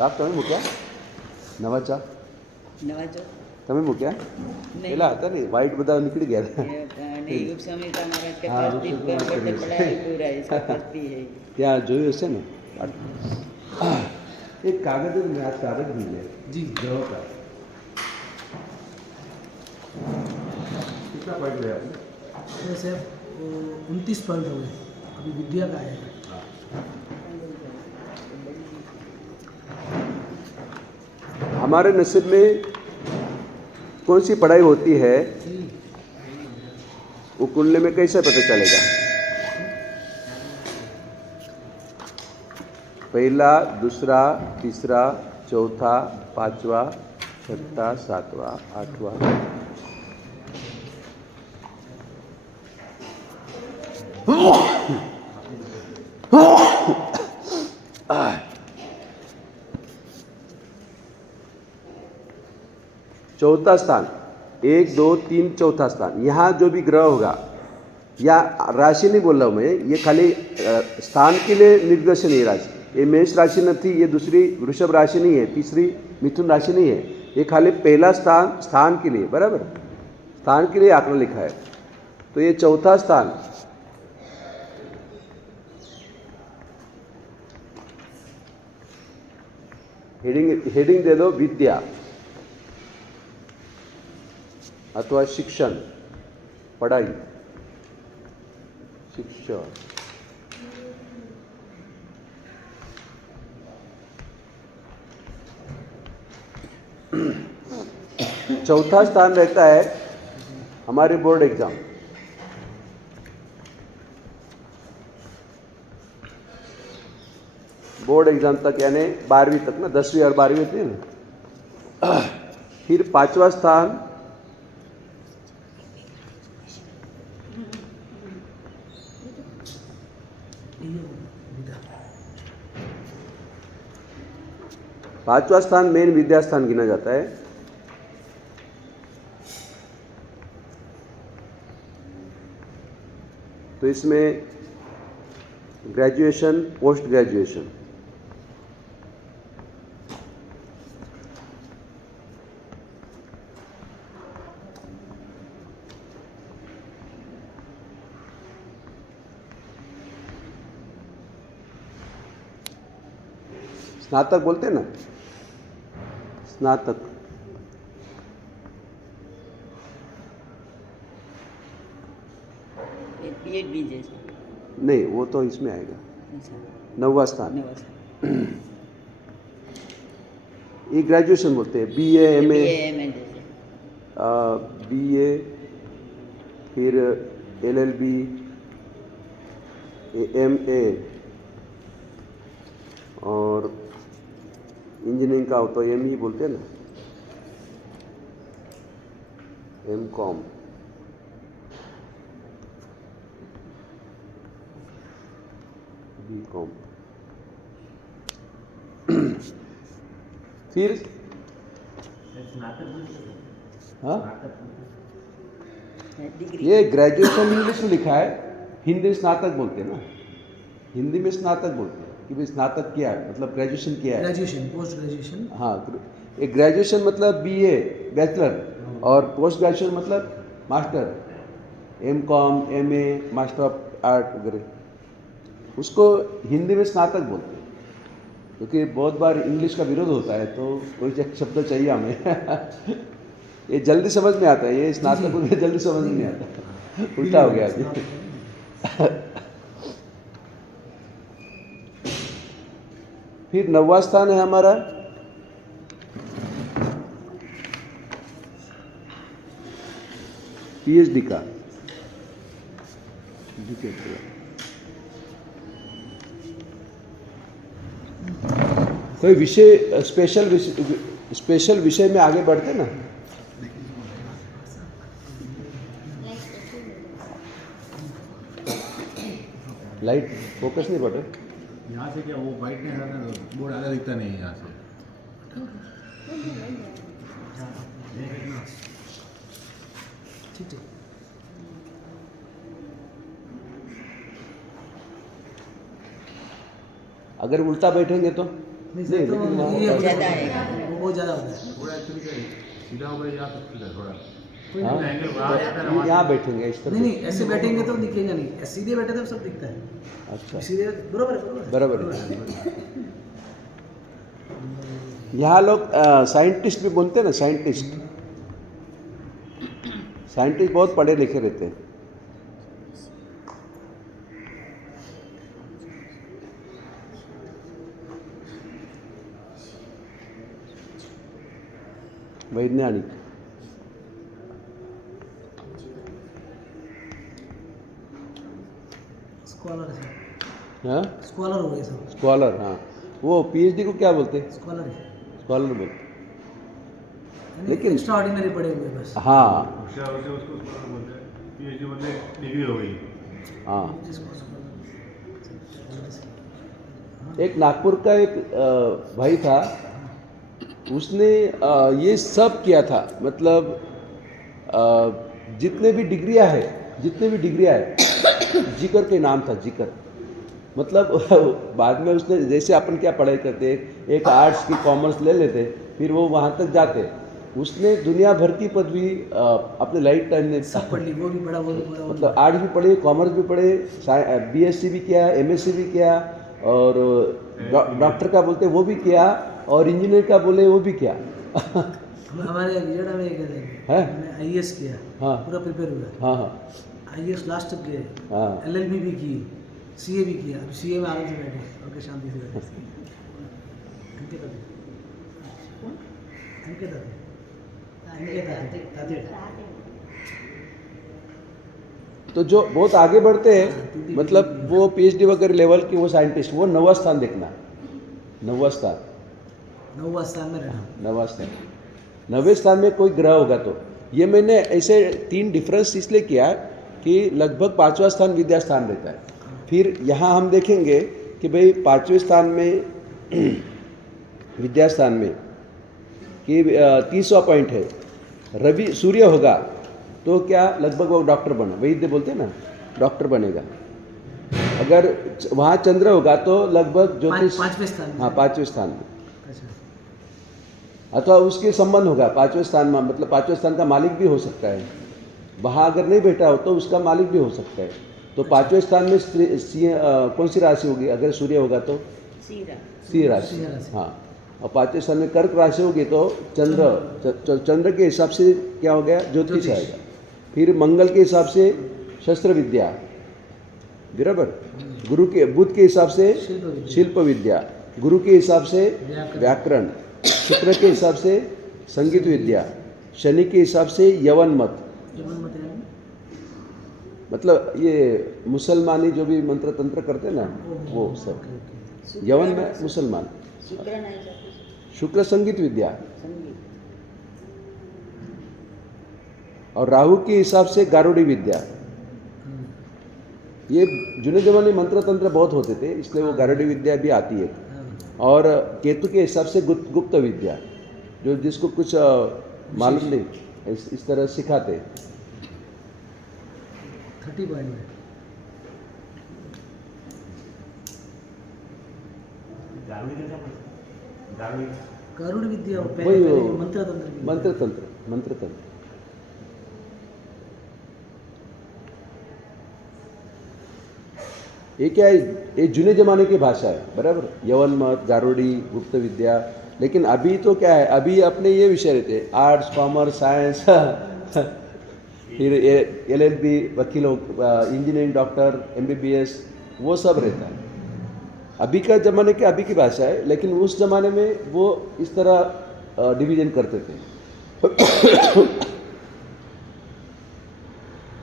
સાહેબ તમે મૂક્યા નવા ચા નવાજો તમે મૂક્યા પેલા હતા ને વ્હાઈટ બધા નીકળી ગયા હતા नहीं युग समिता महाराज के हाँ, पास रूप भी समिता महाराज बड़े के बड़ा ही पूरा है इसके पास भी है ત્યાં જોયું હશે ને એક કાગળ મેં આ કાગળ भी है जी ग्रहों का कितना पॉइंट है आपने वैसे 29 पॉइंट हो गए अभी विद्या का है। हमारे नसीब में कौन सी पढ़ाई होती है वो कुंडली में कैसे पता चलेगा? पहला, दूसरा, तीसरा, चौथा, पांचवा, छठा, सातवां, आठवां। चौथा स्थान 1, 2, 3 चौथा स्थान, यहाँ जो भी ग्रह होगा या राशि नहीं बोल रहा हूँ मैं, ये खाली स्थान के लिए निर्देशन है राशि। ये मेष राशि नहीं थी, ये दूसरी वृषभ राशि नहीं है, तीसरी मिथुन राशि नहीं है, ये खाली पहला स्थान के लिए, बराबर स्थान के लिए आंकड़ा लिखा है। तो ये चौथा स्थान हेडिंग दे दो विद्या अथवा शिक्षण, पढ़ाई, शिक्षण। चौथा स्थान रहता है हमारे बोर्ड एग्जाम। बोर्ड एग्जाम तक यानी 12वीं तक ना, 10वीं और 12वीं होती है ना। फिर पांचवा स्थान मेन विद्या स्थान गिना जाता है। तो इसमें ग्रेजुएशन, पोस्ट ग्रेजुएशन, स्नातक बोलते हैं ना, स्नातक, पीएचडी जैसे नहीं वो तो इसमें आएगा। नौवां स्थान ये ग्रेजुएशन बोलते हैं, बीए, एमए, बीए, फिर एलएलबी, एमए, और इंजीनियरिंग का हो तो एम ही बोलते हैं ना, एमकॉम। बीकॉम। फिर हाँ, ये ग्रेजुएशन इंग्लिश में लिखा है, हिंदी स्नातक बोलते हैं ना, हिंदी में स्नातक बोलते हैं कि भाई स्नातक किया है, मतलब ग्रेजुएशन किया है। Graduation, post graduation. हाँ, ये ग्रेजुएशन मतलब बीए बैचलर, और पोस्ट ग्रेजुएशन मतलब master, MCom, MA, master of art वगैरह, उसको हिंदी में स्नातक बोलते हैं। क्योंकि बहुत बार इंग्लिश का विरोध होता है तो कोई एक शब्द चाहिए हमें। ये जल्दी समझ में आता है, ये स्नातक को जल्दी समझ में नहीं आता, उल्टा हो गया अभी। फिर नौवां स्थान है हमारा पीएचडी का। कोई विषय स्पेशल विषय में आगे बढ़ते ना, लाइट फोकस नहीं बढ़ रहा यहाँ से। क्या वो वाइट नहीं आता, बोर्ड आधा दिखता नहीं है यहाँ से। ठीक है। अगर उल्टा बैठेंगे तो नहीं नहीं, तो लेकिन वहाँ ये पर- ज़्यादा है। वो बहुत ज़्यादा होता है। थोड़ा एक्चुअली क्या है, सीधा होकर जा सकते हैं थोड़ा हाँ, एंगल वहाँ जाता है ना, तो यहाँ बैठेंगे इस तरफ। नहीं नहीं ऐसे बैठेंगे तो दिखेगा नहीं, सीधे बैठे तो सब दिखता है। अच्छा, सीधे बरोबर है, बराबर है। यहाँ लोग साइंटिस्ट भी बोलते हैं ना, साइंटिस्ट बहुत पढ़े लिखे रहते हैं। वैज्ञानिक। स्कॉलर है, हाँ, स्कॉलर हो गए सब, स्कॉलर। हाँ, वो पीएचडी को क्या बोलते हैं? स्कॉलर है, स्कॉलर बोलते लेकिन एक्स्ट्रा ऑर्डिनरी पढ़े हुए बस। हैं। हाँ उससे उसको स्कॉलर बोलते हैं, पीएचडी मतलब डिग्री हो गई। हाँ। जिसको एक नागपुर का एक भाई था, उसने ये सब किया था। मतलब जितने भी डिग्रियां है जिकर के नाम था, जिकर। मतलब बाद में उसने, जैसे अपन क्या पढ़ाई करते, एक आर्ट्स की कॉमर्स ले लेते, फिर वो वहाँ तक जाते। उसने दुनिया भर की पदवी अपने लाइफ टाइम में सब पढ़ ली, वो भी पढ़ा, वो भी पढ़ा, वो भी मतलब आर्ट्स भी पढ़े, कॉमर्स भी पढ़े, बीएससी भी किया, एमएससी भी किया, और डॉक्टर का बोलते वो भी किया, और इंजीनियर का बोले वो भी किया। हमारे विजयवाड़ा में एक है? मैंने आईएएस किया, हाँ। पूरा प्रिपेयर हुआ, हाँ हाँ आईएएस लास्ट तक गए, हाँ। एलएलबी भी की, सीए भी किया। अब सीए में आराम से बैठे, ओके, शांति से बैठे। तो जो बहुत आगे बढ़ते हैं, मतलब वो पीएचडी वगैरह लेवल की, वो साइंटिस्ट, वो 9वां स्थान देखना, 9वां स्थान, 9वां स्थान में रहना। 9वां स्थान। 9वें स्थान में कोई ग्रह होगा तो ये मैंने ऐसे 3 डिफरेंस इसलिए किया कि लगभग 5वां स्थान विद्या स्थान रहता है। फिर यहाँ हम देखेंगे कि भाई 5वें स्थान में विद्या स्थान में कि 30वां पॉइंट है, रवि सूर्य होगा तो क्या लगभग वो डॉक्टर बना, वैद्य बोलते हैं ना, डॉक्टर बनेगा। अगर वहाँ चंद्र होगा तो लगभग ज्योतिष, 5वें स्थान में। हाँ 5वें स्थान में, अच्छा, अथवा उसके संबंध होगा 5वें स्थान में, मतलब 5वें स्थान का मालिक भी हो सकता है। वहाँ अगर नहीं बैठा हो तो उसका मालिक भी हो सकता है। तो 5वें स्थान में कौन सी राशि होगी? अगर सूर्य होगा तो सीरा सिंह राशि, सिंह राशि। हाँ। और 5वें स्थान में कर्क राशि होगी तो चंद्र के हिसाब से क्या हो गया? ज्योतिष ज्योतिष। आएगा। फिर मंगल के हिसाब से शस्त्र विद्या, बराबर। गुरु के, बुध के हिसाब से शिल्प विद्या। शिल्प विद्या, गुरु के हिसाब से व्याकरण। व्याकरण, शुक्र के हिसाब से संगीत विद्या, शनि के हिसाब से यवन मत, जवन मत है। मतलब ये मुसलमानी जो भी मंत्र तंत्र करते हैं ना, वो सब। Okay, okay. यवन में मुसलमान, शुक्र नहीं जाते, शुक्र संगीत विद्या, संगीत और राहु के हिसाब से गारुड़ी विद्या। ये जुने जमाने मंत्र तंत्र बहुत होते थे, इसलिए वो गारुड़ी विद्या भी आती है। हाँ। और केतु के हिसाब से गुप्त विद्या, जो जिसको कुछ मालूम नहीं, इस तरह सिखाते। 30 पॉइंट में। गरुड़ विद्या वही पहले वो मंत्र तंत्र की। मंत्र तंत्र। ये क्या है? ये जुने जमाने की भाषा है, बराबर। यवन मत, गारुड़ी, गुप्त विद्या। लेकिन अभी तो क्या है, अभी अपने ये विषय रहते हैं, आर्ट्स, कॉमर्स, साइंस, फिर LLB, वकील, इंजीनियरिंग, डॉक्टर, MBBS, वो सब रहता है। अभी का ज़माने के अभी की भाषा है, लेकिन उस ज़माने में वो इस तरह डिवीजन करते थे।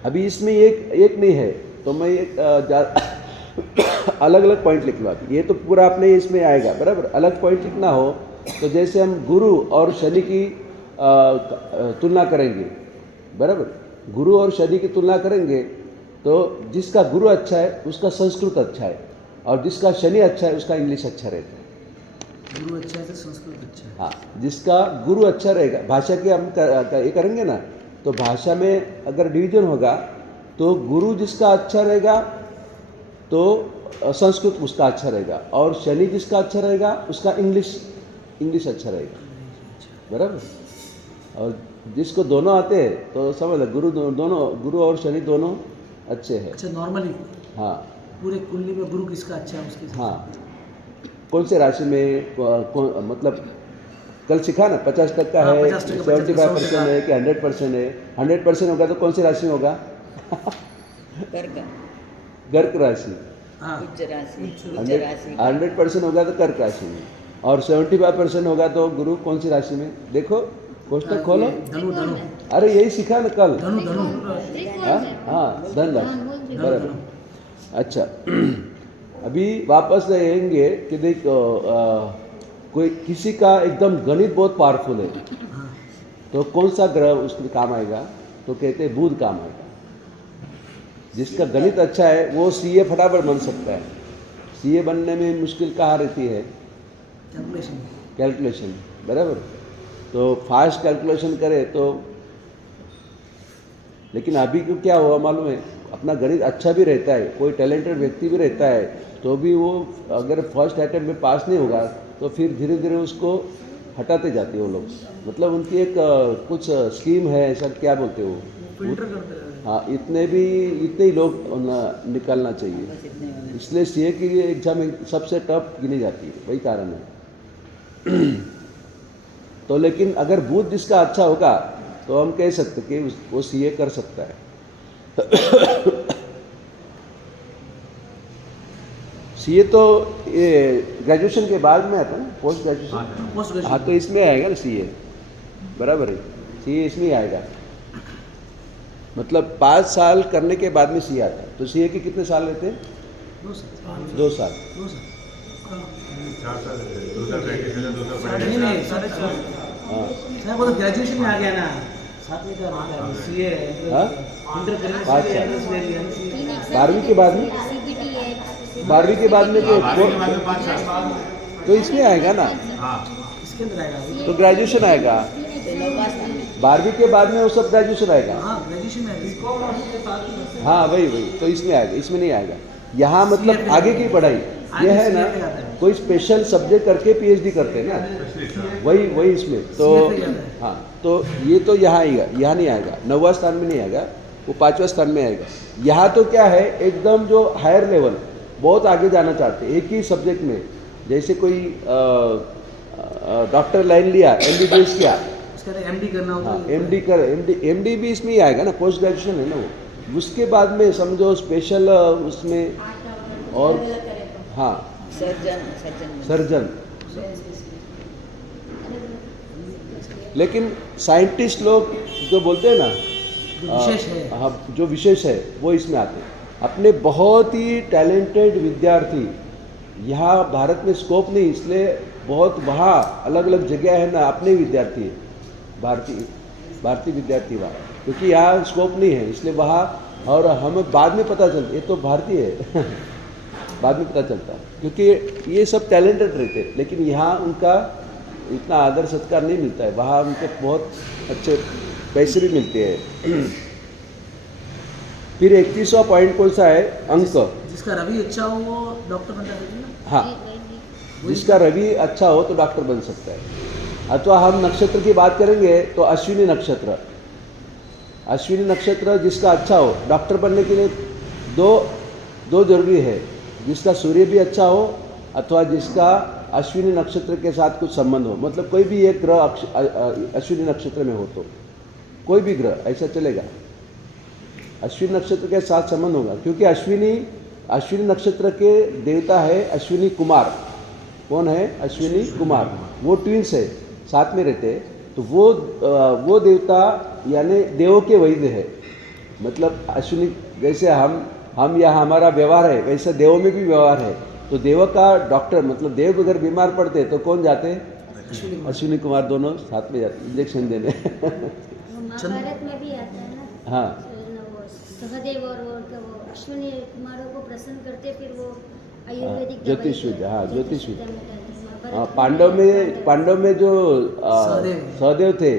अभी इसमें एक नहीं है, तो मैं एक अलग अलग पॉइंट लिख लूँ। ये तो पूरा अपने इसमें आएगा, बराबर। अलग पॉइंट लिखना हो तो जैसे हम गुरु और शनि की तुलना करेंगे, बराबर। गुरु और शनि की तुलना करेंगे तो जिसका गुरु अच्छा है उसका संस्कृत अच्छा है, और जिसका शनि अच्छा है उसका इंग्लिश अच्छा रहता है। गुरु अच्छा है तो संस्कृत अच्छा है। हाँ, जिसका गुरु अच्छा रहेगा, भाषा के हम ये करेंगे ना, तो भाषा में अगर डिवीजन होगा तो गुरु जिसका अच्छा रहेगा तो संस्कृत उसका अच्छा रहेगा, और शनि जिसका अच्छा रहेगा उसका इंग्लिश अच्छा रहेगा, बराबर। और जिसको दोनों आते हैं तो समझ लो गुरु और शनि दोनों अच्छे हैं। अच्छा नॉर्मली हाँ पूरे कुंडली में गुरु किसका अच्छा है उसके हिसाब हाँ, कौन से राशि में मतलब कल सीखा ना 50% हाँ, है, 50%, 75% है कि 100% है। 100% होगा तो कौन सी राशि में होगा? कर्क गर्क राशि। से। हाँ उच्च राशि उच्च 100 राशि 100% होगा तो कर्क राशि में, और 75% होगा तो गुरु कौन सी राशि में? देखो कोष्टक खोलो। ये धनु धनु अरे यही सीखा ना कल। धनु धनु हाँ हाँ, धन राशि, बराबर। अच्छा अभी वापस आएंगे कि देखो कोई किसी का एकदम गणित बहुत पावरफुल है, हाँ तो कौन सा ग्रह उसके काम आएगा? तो कहते हैं बुध काम आएगा। जिसका गणित अच्छा है वो सीए फटाफट बन सकता है। सीए बनने में मुश्किल कहाँ रहती है? कैलकुलेशन कैलकुलेशन, बराबर। तो फास्ट कैलकुलेशन करे तो, लेकिन अभी को क्या हुआ मालूम है, अपना गणित अच्छा भी रहता है, कोई टैलेंटेड व्यक्ति भी रहता है, तो भी वो अगर फर्स्ट अटेम्प्ट में पास नहीं होगा तो फिर धीरे धीरे उसको हटाते जाते हैं वो लोग। मतलब उनकी एक कुछ स्कीम है, ऐसा क्या बोलते हो, फिल्टर करते हैं। हाँ, इतने ही लोग निकालना चाहिए। बस इतने होने। इसलिए सीए की एग्जाम सबसे टफ गिनी जाती है, वही कारण है। तो लेकिन अगर बुध जिसका अच्छा होगा तो हम कह सकते कि वो सीए कर सकता है। सीए तो ये ग्रेजुएशन के बाद में आता है ना, पोस्ट ग्रेजुएशन। पोस्ट हाँ, ग्रेजुएशन तो इसमें आएगा ना सीए, बराबर है, सीए इसमें ही आएगा। मतलब 5 साल करने के बाद में सीए आता है। तो सीए के कितने साल रहते हैं? 2 साल 2 साल। 2 साल 4 साल 2 साल प्रैक्टिस है, 2 साल नहीं नहीं 4.5 हाँ साहब वो तो ग्रेजुएशन में आ गया ना, साथ में का सीए हाँ? इंटर करने 5 से साल। एंट्रेंस ले लिया 12वीं के बाद में, 12वीं के बाद में तो 5 साल। तो इसमें आएगा ना, हाँ इसके अंदर आएगा अभी। तो ग्रेजुएशन आएगा। तो 9वां स्थान में 12वीं के बाद में वो सब ग्रेजुएशन आएगा। हाँ ग्रेजुएशन में आएगा। हाँ वही, तो इसमें आएगा, इसमें नहीं आएगा। यहाँ मतलब आगे की पढ़ाई ये है ना, कोई स्पेशल सब्जेक्ट करके पीएचडी करते हैं ना, वही इसमें तो। हाँ, तो ये तो यहाँ आएगा, यहाँ नहीं आएगा, 9वां स्थान में नहीं आएगा, वो 5वां स्थान में आएगा। यहाँ तो क्या है, एकदम जो हायर लेवल, बहुत आगे जाना चाहते हैं एक ही सब्जेक्ट में। जैसे कोई डॉक्टर लाइन लिया, एमबीबीएस किया, उसके बाद एमडी करना होगा। हाँ एमडी भी इसमें ही आएगा ना, पोस्ट ग्रेजुएशन है ना वो। उसके बाद में समझो स्पेशल उसमें, और हाँ सर्जन। लेकिन साइंटिस्ट लोग जो बोलते हैं ना, जो विशेष है। हाँ, जो विशेष है वो इसमें आते हैं। अपने बहुत ही टैलेंटेड विद्यार्थी, यहाँ भारत में स्कोप नहीं, इसलिए बहुत वहाँ अलग अलग जगह है ना, अपने विद्यार्थी है, भारतीय विद्यार्थी वहाँ, क्योंकि यहाँ स्कोप नहीं है इसलिए वहाँ। और हमें बाद में पता चलता ये तो भारतीय है। बाद में पता चलता है, क्योंकि ये सब टैलेंटेड रहते हैं, लेकिन यहाँ उनका इतना आदर सत्कार नहीं मिलता है। वहाँ उनको बहुत अच्छे पैसे भी मिलते हैं। फिर 31वां पॉइंट कौन सा है? अंक। जिसका रवि अच्छा हो वो डॉक्टर बन जाता है ना। हाँ, जिसका रवि अच्छा हो तो डॉक्टर बन सकता है। अथवा हम नक्षत्र की बात करेंगे तो अश्विनी नक्षत्र, अश्विनी नक्षत्र जिसका अच्छा हो डॉक्टर बनने के लिए दो जरूरी है, जिसका सूर्य भी अच्छा हो अथवा जिसका अश्विनी नक्षत्र के साथ कुछ संबंध हो। मतलब कोई भी एक ग्रह अश्विनी नक्षत्र में हो तो कोई भी ग्रह ऐसा चलेगा, अश्विनी नक्षत्र के साथ संबंध होगा, क्योंकि अश्विनी नक्षत्र के देवता है अश्विनी कुमार। कौन है? अश्विनी कुमार। वो ट्विंस है, साथ में रहते हैं। तो वो देवता यानी देवों के वैद्य है। मतलब अश्विनी, जैसे हम यहाँ हमारा व्यवहार है वैसे देवों में भी व्यवहार है। तो देव का डॉक्टर, मतलब देव अगर बीमार पड़ते तो कौन जाते? अश्विनी कुमार दोनों साथ में जाते इंजेक्शन देने। महाभारत में भी आता है ना। हाँ, सहदेव और वो अश्विनी कुमारों को प्रसन्न करते, फिर वो आयुर्वेदिक ज्योतिष विद्या, हाँ ज्योतिष विद्या। विद्या। पांडव में जो सहदेव थे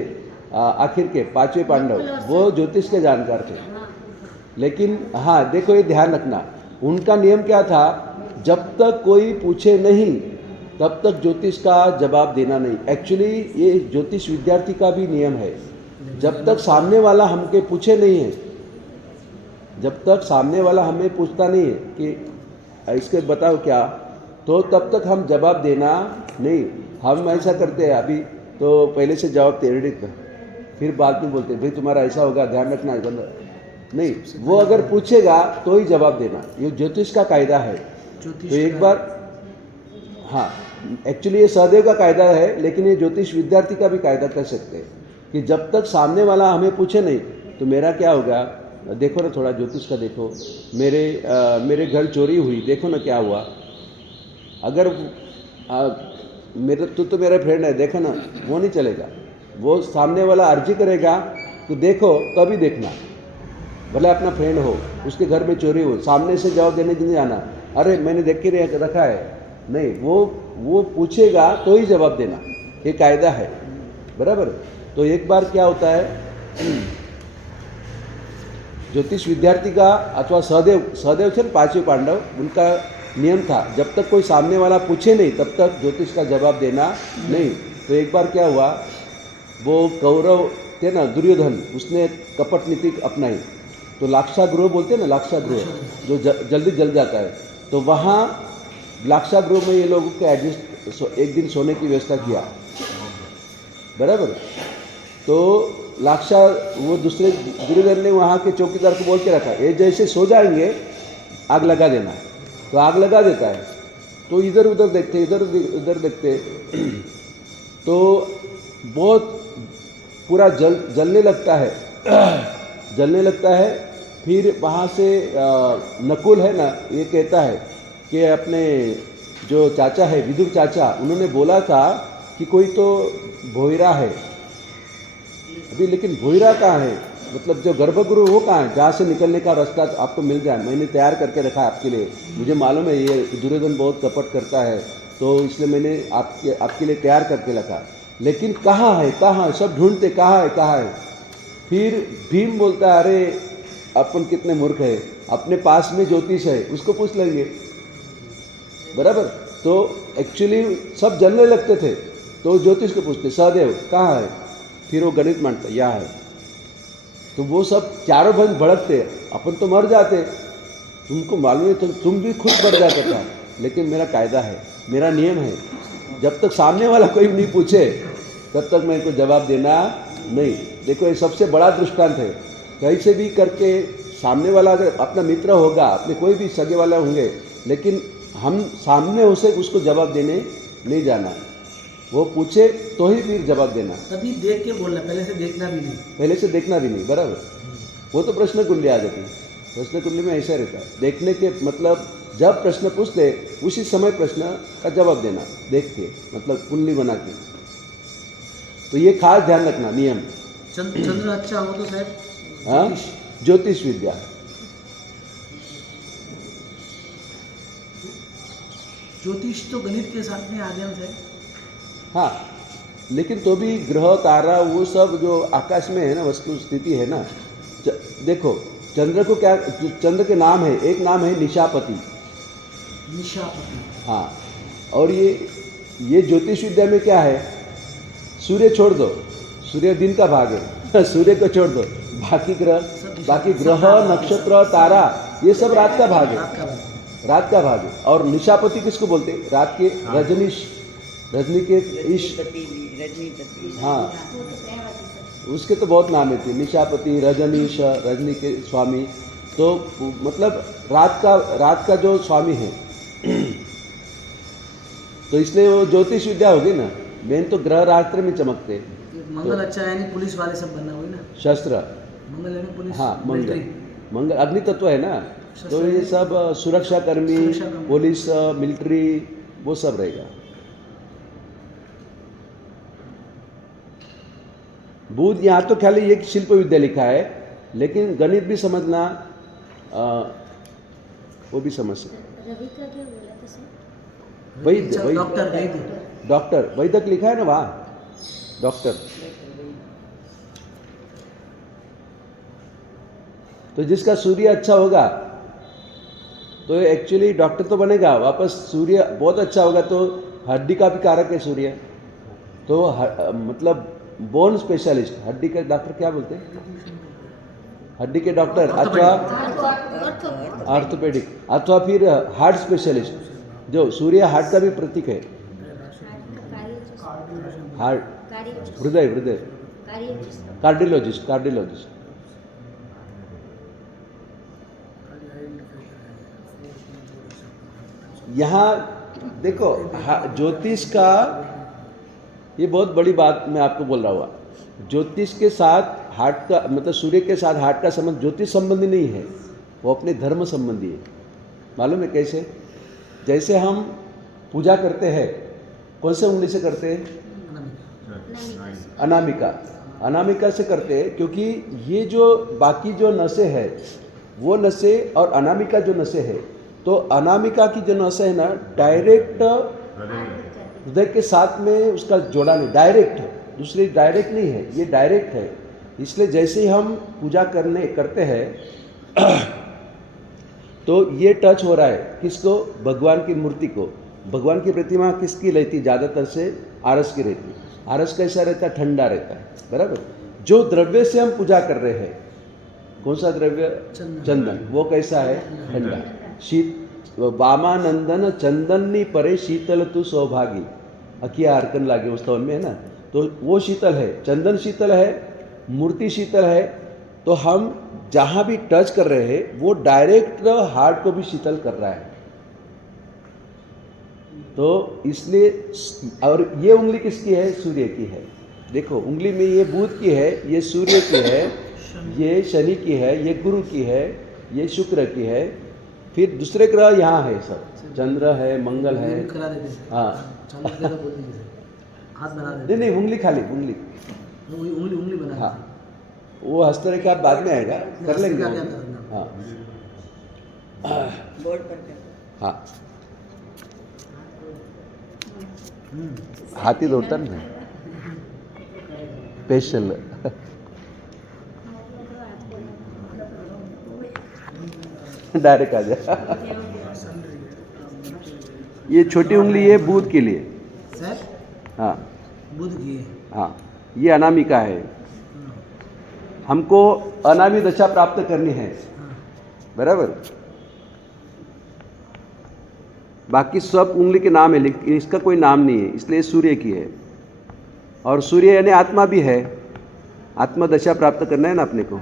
आखिर के 5वें पांडव, वो ज्योतिष के जानकार थे। लेकिन हाँ देखो, ये ध्यान रखना, उनका नियम क्या था जब तक कोई पूछे नहीं तब तक ज्योतिष का जवाब देना नहीं। एक्चुअली ये ज्योतिष विद्यार्थी का भी नियम है। जब तक सामने वाला हमके पूछे नहीं है, जब तक सामने वाला हमें पूछता नहीं है कि इसके बताओ क्या, तो तब तक हम जवाब देना नहीं। हम ऐसा करते हैं, अभी तो पहले से जवाब दे रेडी, फिर बाद में बोलते हैं भाई तुम्हारा ऐसा होगा, ध्यान रखना है बंदा नहीं। वो अगर पूछेगा तो ही जवाब देना, ये ज्योतिष का कायदा है। तो एक बार, हाँ, एक्चुअली ये सहदेव का कायदा है, लेकिन ये ज्योतिष विद्यार्थी का भी कायदा कर सकते हैं कि जब तक सामने वाला हमें पूछे नहीं तो मेरा क्या होगा, देखो ना थोड़ा ज्योतिष का देखो, मेरे घर चोरी हुई, देखो ना क्या हुआ। अगर मेरे तो मेरा फ्रेंड है, देखो ना, वो नहीं चलेगा। वो सामने वाला अर्जी करेगा तो देखो, तभी देखना। भले अपना फ्रेंड हो, उसके घर में चोरी हो, सामने से जवाब देने के लिए आना, अरे मैंने देख के रखा है, नहीं। वो पूछेगा तो ही जवाब देना, ये कायदा है, बराबर। तो एक बार क्या होता है, ज्योतिष विद्यार्थी का अथवा सहदेव थे 5वें पांडव, उनका नियम था जब तक कोई सामने वाला पूछे नहीं तब तक ज्योतिष का जवाब देना नहीं। तो एक बार क्या हुआ, वो कौरव थे ना, दुर्योधन, उसने कपट नीति अपनाई। तो लाक्षागृह बोलते हैं ना, लाक्षागृह जो जल्दी जल जाता है, तो वहाँ लाक्षागृह में ये लोगों के एडजस्ट एक दिन सोने की व्यवस्था किया, बराबर। तो वो दूसरे दुर्योधन ने वहाँ के चौकीदार को बोल के रखा, ये जैसे सो जाएंगे आग लगा देना। तो आग लगा देता है, तो इधर उधर देखते, इधर उधर देखते, तो बहुत पूरा जलने लगता है, जलने लगता है। फिर वहाँ से नकुल है ना, ये कहता है कि अपने जो चाचा है, विदुर चाचा, उन्होंने बोला था कि कोई तो भोयरा है अभी, लेकिन भोयरा कहाँ है, मतलब जो गर्भगृह वो कहाँ है, जहाँ से निकलने का रास्ता आपको मिल जाए, मैंने तैयार करके रखा है आपके लिए। मुझे मालूम है ये दुर्योधन बहुत कपट करता है, तो इसलिए मैंने आपके लिए तैयार करके रखा, लेकिन कहाँ है, कहाँ है, सब ढूंढते, कहाँ है, कहाँ है। फिर भीम बोलता है, अरे अपन कितने मूर्ख है, अपने पास में ज्योतिष है, उसको पूछ लेंगे, बराबर। तो एक्चुअली सब जलने लगते थे, तो ज्योतिष को पूछते, सहदेव कहाँ है, फिर वो गणित मानता, यहाँ है। तो वो सब चारों बंद भड़कते, अपन तो मर जाते, तुमको मालूम है, तो तुम भी खुद मर जाता था। लेकिन मेरा कायदा है, मेरा नियम है, जब तक सामने वाला कोई नहीं पूछे तब तक मेरे को जवाब देना नहीं। देखो ये सबसे बड़ा दृष्टांत है। कैसे भी करके सामने वाला अगर अपना मित्र होगा, अपने कोई भी सगे वाला होंगे, लेकिन हम सामने हो से उसको जवाब देने नहीं जाना, वो पूछे तो ही फिर जवाब देना। तभी देख के बोलना, पहले से देखना भी नहीं, पहले से देखना भी नहीं, बराबर। वो तो प्रश्न कुंडली आ जाती है, प्रश्न कुंडली में ऐसा रहता है, देखने के मतलब जब प्रश्न पूछते उसी समय प्रश्न का जवाब देना, देख के, मतलब कुंडली बना के। तो ये खास ध्यान रखना नियम। चंद्र अच्छा हो तो साहब, हाँ, ज्योतिष विद्या। ज्योतिष तो गणित के साथ में आ गया साहब। हाँ, लेकिन तो भी ग्रह तारा वो सब जो आकाश में है ना, वस्तु स्थिति है ना, देखो चंद्र को क्या, चंद्र के नाम है, एक नाम है निशापति। निशापति, हाँ। और ये ज्योतिष विद्या में क्या है, सूर्य छोड़ दो, सूर्य दिन का भाग है सूर्य को छोड़ दो, बाकी ग्रह नक्षत्र तारा ये सब रात का भाग है, रात का भाग है। और निशापति किसको बोलते, रात के रजनी के रजनीपति, हाँ, उसके तो बहुत नाम है, निशापति, रजनीश, रजनी के स्वामी। तो मतलब रात का जो स्वामी है तो इसलिए वो ज्योतिष विद्या होगी ना। मेन तो ग्रह रात्र में चमकते। मंगल अच्छा है, यानी पुलिस वाले सब बनना हुई ना, शस्त्र, मंगल है ना, पुलिस, हाँ, मिलिट्री। मंगल अग्नि तत्व है ना, तो ये सब सुरक्षा कर्मी, पुलिस, मिलिट्री, वो सब रहेगा। बुध यहाँ तो खाली एक शिल्प विद्या लिखा है, लेकिन गणित भी समझना, वो भी समझ सकते। रवि का क्या बोला था सर? डॉक्टर वैदक लिखा है ना वहाँ, डॉक्टर। तो जिसका सूर्य अच्छा होगा तो एक्चुअली डॉक्टर तो बनेगा वापस, सूर्य बहुत अच्छा होगा तो हड्डी का भी कारक है सूर्य, तो मतलब बोन स्पेशलिस्ट, हड्डी के डॉक्टर क्या बोलते हैं, हड्डी के डॉक्टर अथवा ऑर्थोपेडिक, अथवा फिर हार्ट स्पेशलिस्ट, जो सूर्य हार्ट का भी प्रतीक है, हार्ट हृदय कार्डियोलॉजिस्ट। यहाँ देखो ज्योतिष का ये बहुत बड़ी बात मैं आपको बोल रहा हुआ, ज्योतिष के साथ हार्ट का मतलब सूर्य के साथ हार्ट का संबंध ज्योतिष संबंधी नहीं है, वो अपने धर्म संबंधी है। मालूम है कैसे? जैसे हम पूजा करते हैं कौन से उंगली से करते हैं? अनामिका से करते हैं, क्योंकि ये जो बाकी जो नसें है वो नसें और अनामिका जो नसें है, तो अनामिका की जो नसें है ना डायरेक्ट हृदय के साथ में उसका जोड़ा नहीं, डायरेक्ट, दूसरी डायरेक्ट नहीं है, ये डायरेक्ट है। इसलिए जैसे ही हम पूजा करते हैं तो ये टच हो रहा है किसको? भगवान की मूर्ति को। भगवान की प्रतिमा किसकी रहती? ज़्यादातर से आरस की रहती। आरस कैसा रहता है? ठंडा रहता है, बराबर। जो द्रव्य से हम पूजा कर रहे हैं, कौन सा द्रव्य? चंदन। वो कैसा है? ठंडा। शीत वामानंदन चंदननी परे शीतल तू सौभागी, अकिया अर्कन लागे उस स्तवन में है ना, तो वो शीतल है, चंदन शीतल है, मूर्ति शीतल है। तो हम जहाँ भी टच कर रहे हैं वो डायरेक्ट हार्ट को भी शीतल कर रहा है। तो इसलिए, और ये उंगली किसकी है? सूर्य की है। देखो उंगली में ये बुध की है, ये सूर्य की है, ये शनि की है, ये गुरु की है, ये शुक्र की है, फिर दूसरे ग्रह यहाँ है, सब चंद्र है, मंगल है। हाँ हाथ बना देते। नहीं उंगली खाली, उंगली बना। हाँ वो हस्तरेखा बाद में आएगा, कर लेंगे। हाँ बोर्ड पर कर। हाँ हाथी दौड़ता ना स्पेशल। डायरेक्ट आ जा। ये छोटी उंगली है बुध के लिए। सर हाँ बुध की है। हाँ ये अनामिका है। हमको अनामी दशा प्राप्त करनी है, बराबर। बाकी सब उंगली के नाम है लेकिन इसका कोई नाम नहीं है, इसलिए सूर्य की है। और सूर्य यानी आत्मा भी है, आत्मा दशा प्राप्त करना है ना अपने को।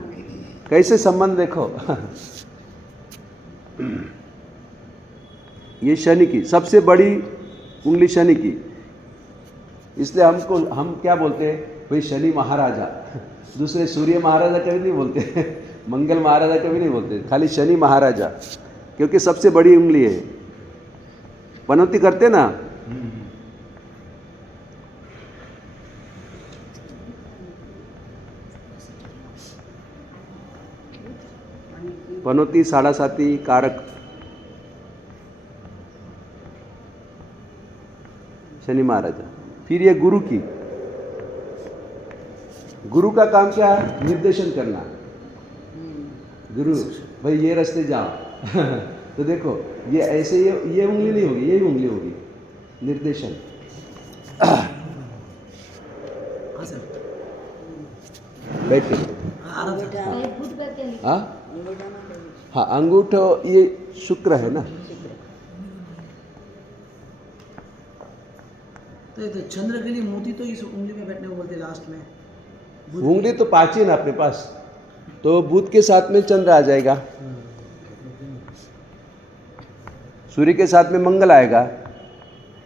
कैसे संबंध देखो ये शनि की सबसे बड़ी उंगली, शनि की, इसलिए हम क्या बोलते हैं भाई? शनि महाराजा। दूसरे सूर्य महाराजा कभी नहीं बोलते, मंगल महाराजा कभी नहीं बोलते, खाली शनि महाराजा, क्योंकि सबसे बड़ी उंगली है। पनौती करते ना, पनौती साढ़ासाती कारक शनि महाराजा। फिर ये गुरु की, गुरु का काम क्या है? निर्देशन करना। गुरु भाई ये रास्ते जाओ तो देखो ये ऐसे, ये उंगली नहीं होगी, यही उंगली होगी, निर्देशन। हाँ सर। बैठे। हाँ हाँ अंगूठो ये शुक्र है ना। तो चंद्र के लिए मोती तो इस उंगली में बैठने को बोलते हैं लास्ट में। उंगली तो 5 है ना अपने पास, तो बुध के साथ में चंद्र आ जाएगा, सूर्य के साथ में मंगल आएगा,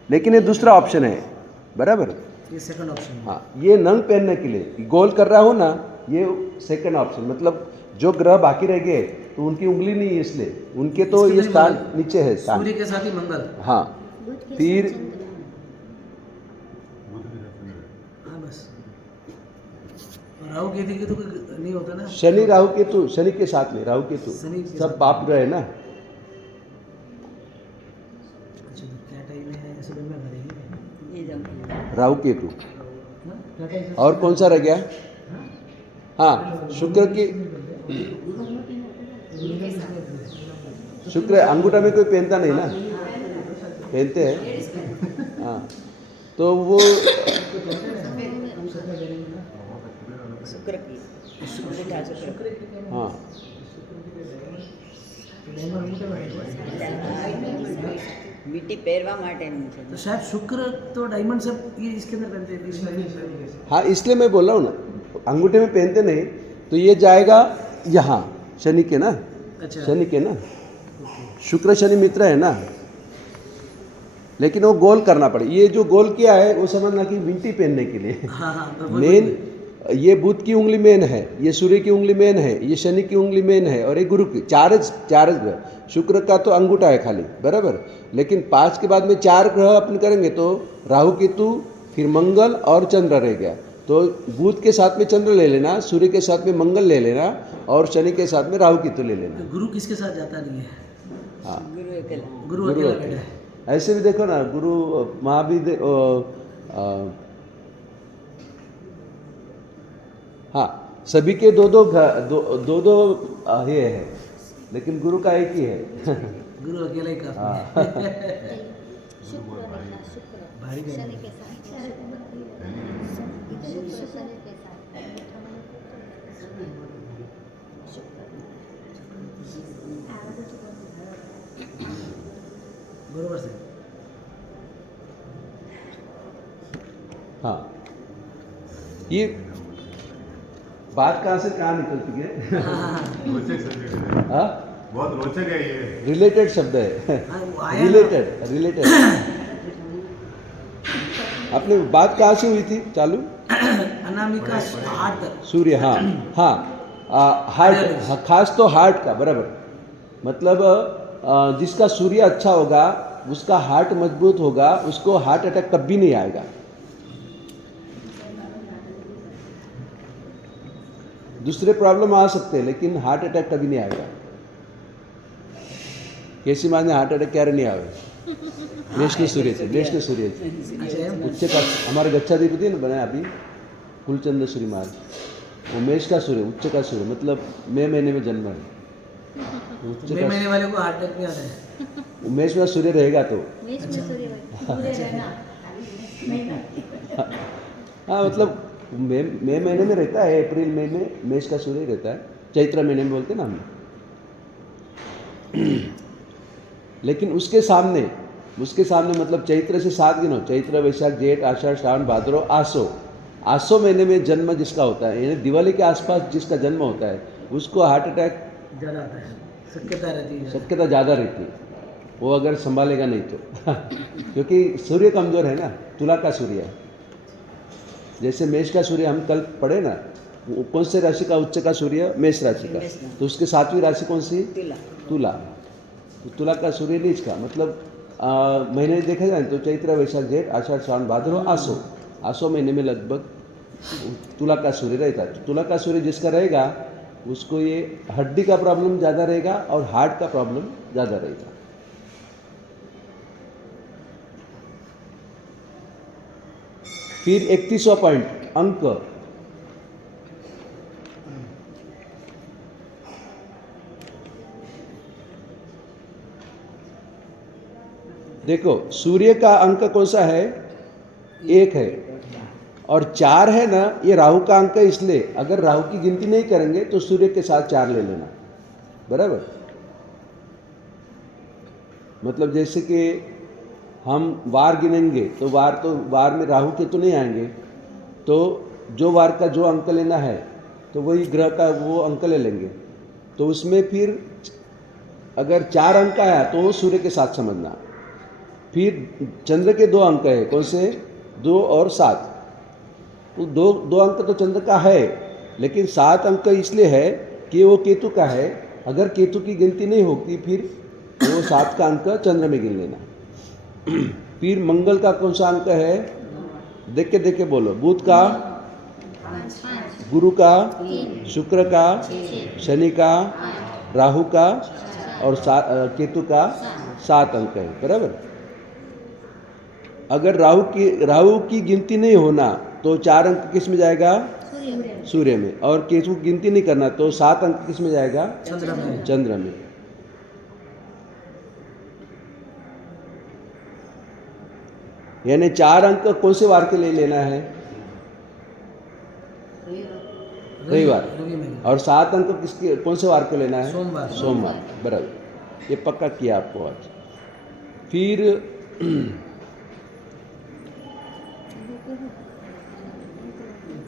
लेकिन ये दूसरा ऑप्शन है, बराबर। ये सेकंड ऑप्शन। हाँ ये नंग पहनने के लिए गोल कर रहा हो ना, ये सेकंड ऑप्शन। मतलब जो ग्रह बाकी रह गए तो उनकी उंगली नहीं है, इसलिए उनके तो ये स्थान नीचे है, स्थान। सूर्य के साथ ही मंगल। हाँ फिर राहु केतु की तो कोई नहीं होता ना। शनि राहु केतु, शनि के साथ में राहु केतु सब पाप रहे ना। अच्छा तो क्या टाइम है ऐसे दिन में भरेगी ये जाओ। राहु केतु। और कौन सा रह गया? हाँ शुक्र की, शुक्र अंगूठा में कोई पहनता नहीं ना, पहनते हैं हाँ, तो वो શુક્ર की अंगूठा शुक्र हाँ વીંટી પહેરવા માટેનું છે तो शायद शुक्र तो डायमंड सब ये इसके अंदर पहनते हैं इसमें। हाँ, इसलिए मैं बोल रहा हूँ ना, अंगूठे में पहनते नहीं तो ये जाएगा यहाँ शनि के ना, अच्छा शनि के ना, शुक्र शनि मित्र है ना, लेकिन वो गोल करना पड़े। ये जो गोल किया है वो समझना कि विंटी पहनने के लिए। हाँ हाँ तो मेन ये बुध की उंगली मेन है, ये सूर्य की उंगली मेन है, ये शनि की उंगली मेन है और ये गुरु की चार ग्रह। शुक्र का तो अंगूठा है खाली, बराबर, लेकिन 5 के बाद में 4 ग्रह अपन करेंगे तो राहु केतु फिर मंगल और चंद्र रह गया। तो बुध के साथ में चंद्र ले लेना, सूर्य के साथ में मंगल ले लेना और शनि के साथ में राहु केतु ले लेना। तो गुरु किसके साथ जाता नहीं है? हाँ, ગુરુ અકેલા गुरु गुरु अकेला अकेला। बैठा है। ऐसे भी देखो ना, गुरु महावीर हाँ, सभी के दो ये है, लेकिन गुरु का एक ही है। गुरु अकेला ही काफी हाँ। है। शुक्र रहना, शुक्र भारी बहन। शनि के साथ शुक्र शनि के साथ बरोबर से हाँ, ये बात कहाँ से कहाँ निकलती है? रोचक सब्जेक्ट है, हाँ, बहुत रोचक है ये। रिलेटेड शब्द है, हाँ, वो आया ना। रिलेटेड। आपने बात कहाँ से हुई थी चालू? अनामिका हार्ट तक। सूर्य, हाँ हाँ, हार्ट, हाँ, खास तो हार्ट का, बराबर, मतलब जिसका सूर्य अच्छा होगा उसका हार्ट मजबूत होगा, उसको हार्ट अटैक कभी नहीं आएगा। दूसरे प्रॉब्लम आ सकते हैं लेकिन हार्ट अटैक कभी नहीं आएगा। कैसी माने हार्ट अटैक क्यारे नहीं आवे? नेशनल सूर्य છે, नेशनल सूर्य છે। अच्छा है। उच्च का हमारे गच्छाधिपति ने बनाया अभी कुलचंद्र सूर्य महाराज, वो मेष का सूर्य, उच्च का सूर्य, मतलब मई महीने में जन्म है। उच्च मई का महीने वाले को हार्ट अटैक नहीं आता है। मेष में सूर्य रहेगा तो मेष में सूर्य पूरे रहना हाँ, मतलब मई महीने में रहता है, अप्रैल मई में मेष का सूर्य रहता है, चैत्र महीने में बोलते ना हम। लेकिन उसके सामने मतलब चैत्र से 7 गिनो, चैत्र वैशाख जेठ आषाढ़ श्रावण भाद्रो आसो महीने में जन्म जिसका होता है, यानी दिवाली के आसपास जिसका जन्म होता है उसको हार्ट अटैक ज़्यादा आता है, शक्यता रहती है। शक्यता ज़्यादा रहती है, वो अगर संभालेगा नहीं तो क्योंकि सूर्य कमज़ोर है ना, तुला का सूर्य है। जैसे मेष का सूर्य हम कल पढ़े ना, वो कौन से राशि का उच्च का सूर्य? मेष राशि का, तो उसके 7वीं राशि कौन सी? तुला तुला। तो तुला का सूर्य नीच का, मतलब महीने देखा जाए तो चैत्र वैशाख जेठ आषाढ़ श्रावण भाद्रो आसो महीने में लगभग तुला का सूर्य रहता है। तो तुला का सूर्य जिसका रहेगा उसको ये हड्डी का प्रॉब्लम ज़्यादा रहेगा और हार्ट का प्रॉब्लम ज़्यादा रहेगा। फिर 31वां पॉइंट, अंक। देखो सूर्य का अंक कौन सा है? 1 है और 4 है ना, ये राहु का अंक है, इसलिए अगर राहु की गिनती नहीं करेंगे तो सूर्य के साथ 4 ले लेना, बराबर। मतलब जैसे कि हम वार गिनेंगे तो वार में राहु के तो नहीं आएंगे, तो जो वार का जो अंक लेना है तो वही ग्रह का वो अंक ले लेंगे। तो उसमें फिर अगर 4 अंक आया तो वो सूर्य के साथ समझना। फिर चंद्र के 2 अंक है, कौन से? 2 और 7। तो दो अंक तो चंद्र का है, लेकिन 7 अंक इसलिए है कि वो केतु का है। अगर केतु की गिनती नहीं होती फिर वो 7 का अंक चंद्र में गिन लेना। फिर मंगल का कौन सा अंक है? देख के बोलो। बुध का, गुरु का, शुक्र का, शनि का, राहु का और केतु का 7 अंक है, बराबर। अगर राहु की गिनती नहीं होना तो 4 अंक किस में जाएगा? सूर्य में। और केतु की गिनती नहीं करना तो 7 अंक किस में जाएगा? चंद्र में। चंद्र में। यानी 4 अंक कौन से वार के लिए लेना है? रविवार। रवि में और 7 अंक किसके कौन से वार को लेना है? सोमवार। सोमवार, बराबर। ये पक्का किया आपको आज। फिर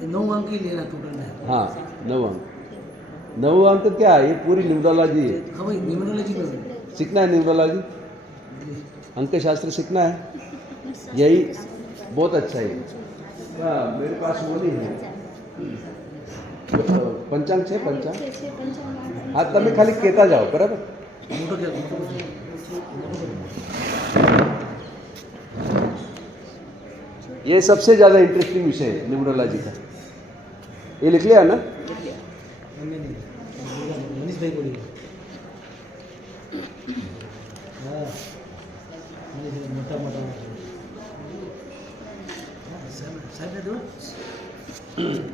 9 अंक ही लेना टोटल में। हाँ 9 अंक। 9 अंक क्या है? ये पूरी न्यूमरोलॉजी है। हाँ भाई न्यूमरोलॉजी में सीखना है न्यूमरोलॉजी, अंक शास्त्र सीखना है, यही बहुत अच्छा है। हाँ मेरे पास वो नहीं है पंचांग है, पंचांग। हाँ तब खाली कहता जाओ, बराबर। मोटो क्या ये सबसे ज़्यादा इंटरेस्टिंग विषय है न्यूमरोलॉजी का। ये लिख लिया ना? मनीष भाई बोलिए। हाँ मोटा मोटा साहब दो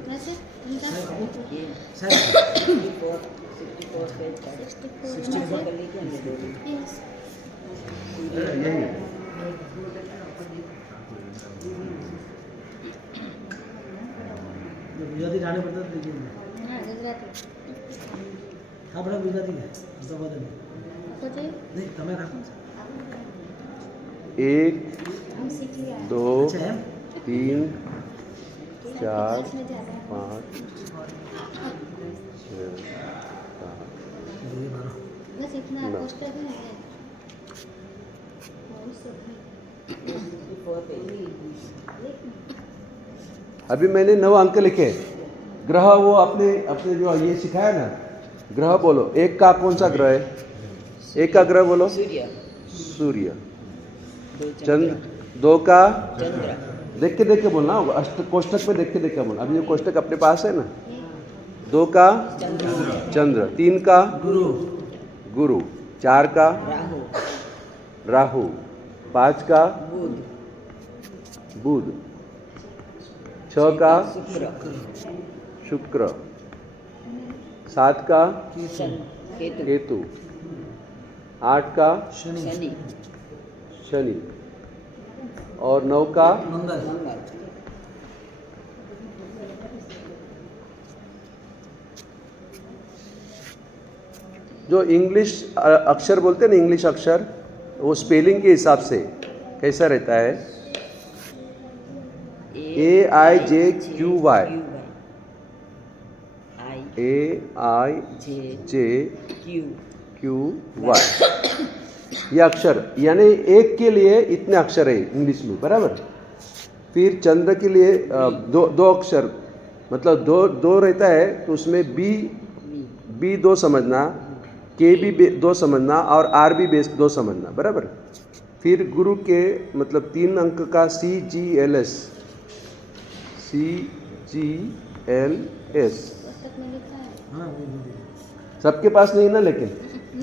वैसे ये साहब 64 पेज का 64 कर लीजिए हमने दे दी। यही गुजराती जाने पड़ता तो देखिए। हाँ गुजराती हाँ बड़ा गुजराती है तो बदल आपको चाहिए? नहीं તમે રાખો 1 हम सीख लिया है। 2 अच्छा है 3 4 इसमें ज़्यादा है। 5 6 ये बारो बस इतना ना। पोस्टर भी नहीं है। बहुत से भी। 64 पेज अभी मैंने 9 अंक लिखे। ग्रह वो अपने अपने जो ये सिखाया ना, ग्रह बोलो। 1 का कौन सा ग्रह है? 1 का ग्रह बोलो। सूर्य, सूर्य। 2 चंद्र। 2 का चंद्र, देख के बोलना होगा, अष्ट कोष्टक में देख के बोलना। अभी जो कोष्टक अपने पास है ना। 2 का चंद्र। 3 का गुरु गुरु। 4 का राहु, राहु। 5 का बुध, बुध। 6 का शुक्र, शुक्र। 7 का केतु, केतु। 8 का शनि शनि, शनि। और 9 का मंगल मंगल, जो इंग्लिश अक्षर बोलते हैं ना, इंग्लिश अक्षर, वो स्पेलिंग के हिसाब से कैसा रहता है? AIJQY, AIJQY ये अक्षर, यानी एक के लिए इतने अक्षर है इंग्लिश में, बराबर। फिर चंद्र के लिए दो अक्षर, मतलब दो रहता है तो उसमें बी 2 समझना, के भी 2 समझना और आर भी बेस 2 समझना, बराबर। फिर गुरु के मतलब 3 अंक का CGLS पुस्तक में लिखा है। हाँ वो सबके पास नहीं ना, लेकिन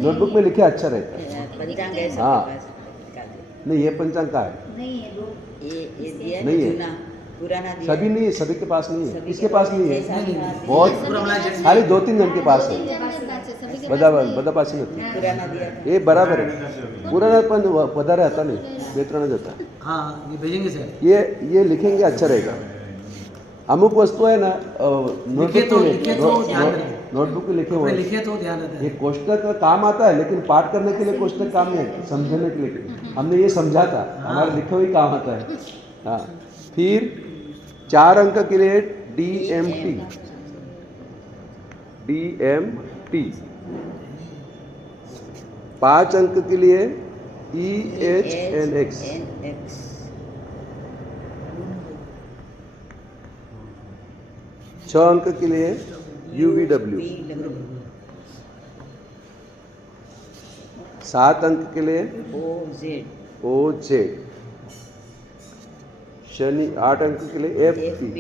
नोटबुक में लिखे अच्छा रहता है। पंचांग है सबके हाँ। पास, निकाल दो। नहीं ये पंचांग का है, नहीं है दो। ये दिया नहीं है। जूना, पुराना दिया। सभी नहीं है, सभी के पास नहीं है, सभी इसके पास नहीं है। 6-7 बार बहुत पूरा मिला के खाली 2-3 जन के पास है, सभी के બધા પાસે નથી। पुराना दिया था। એ બરાબર પુરાના પણ વધારે હતા નહીં, 2-3 જ હતા। हाँ ये भेजेंगे सर ये लिखेंगे अच्छा रहेगा। अमुक वस्तु है ना लिखे तो ध्यान रहे। नोटबुक में लिखे अपने हुए, लिखे तो ध्यान रहता ये है। कोष्टक का काम आता है, लेकिन पाठ करने के लिए कोष्टक काम नहीं है, समझने के लिए हमने ये समझा था, हमारे लिखे हुए काम आता है। हाँ फिर 4 अंक के लिए DMT, 5 अंक के लिए EHNX, NX, 6 अंक के लिए UVW, 7 अंक के लिए OZ, शनि 8 अंक के लिए FP।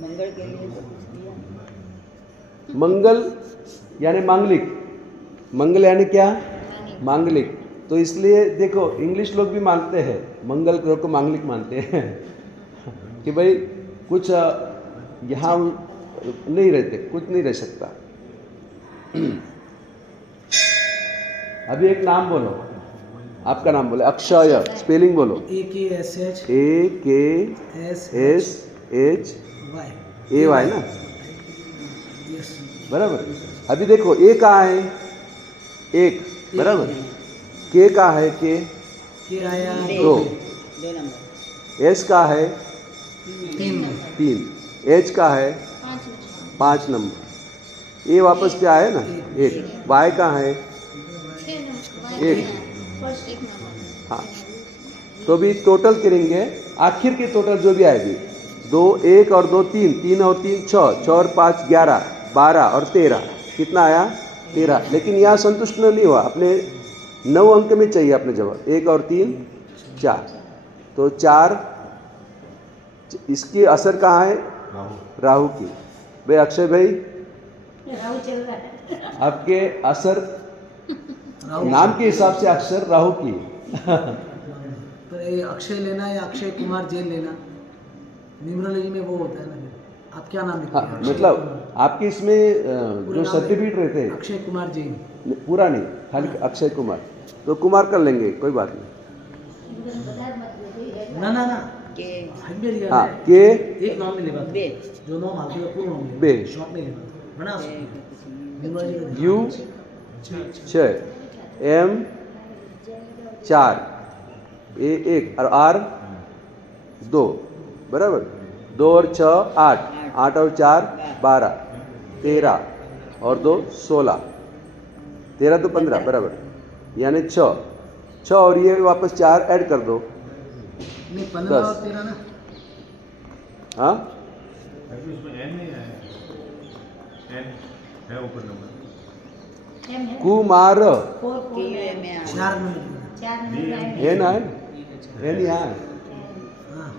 मंगल के लिए तो कुछ दिया। मंगल यानी मांगलिक, मंगल यानी क्या? मांगलिक। तो इसलिए देखो इंग्लिश लोग भी मानते हैं, मंगल ग्रह को मांगलिक मानते हैं कि भाई कुछ यहाँ नहीं रहते, कुछ नहीं रह सकता। अभी एक नाम बोलो, आपका नाम बोले, अक्षय, स्पेलिंग बोलो, AKSH AKSHAY Y ना, यस बराबर। अभी देखो ए कहाँ है, एक, बराबर। के कहाँ है, के के आया दो, 2 नंबर, एस कहाँ है, 3 3, एच का है 5 नंबर, ए वापस क्या है ना 1, वाई कहाँ है 1, हाँ। तो भी टोटल करेंगे, आखिर की टोटल जो भी आएगी 2 1 और 2 3, 3 और 3 6, 6 और 5 11, 12 और 13, कितना आया 13। लेकिन यहाँ संतुष्ट नहीं हुआ, अपने 9 अंक में चाहिए अपने जवाब, 1 और 3 4, तो 4, इसकी असर कहाँ है राहु की। भाई अक्षय भाई, राहु चल रहा है। आपके असर राहु नाम के हिसाब से अक्षर राहु की। तो ये अक्षय लेना या अक्षय कुमार जैन लेना, न्यूमरोलॉजी में वो होता है ना। फिर आप क्या नाम लिखते हाँ, हैं? मतलब आपके इसमें जो सर्टिफिकेट रहते हैं अक्षय कुमार जैन। पूरा नहीं, खाली अक्षय कुमार, तो कुमार कर लेंगे, कोई बात नहीं। ना ना ना के हंगेरियन हाँ, है। के एक नाम में लेगा बे जो नाम हालती है पूर्ण नाम बे। लेगा, शॉर्ट में लेगा बना न्यूमरोलॉजी का यू 6, एम 4, ए 1 और आर 2, बराबर। 2 और 6 8, 8 और 4 12, 13 और 2 16, 13 तो 15, बराबर, यानी 6 और ये वापस 4 ऐड कर दो, नहीं 15 और 10। 13 ना। हाँ अभी उसमें एन नहीं आया, एन है ऊपर नंबर, कुमार के में आ 4 में एन है, एन यहाँ है। हाँ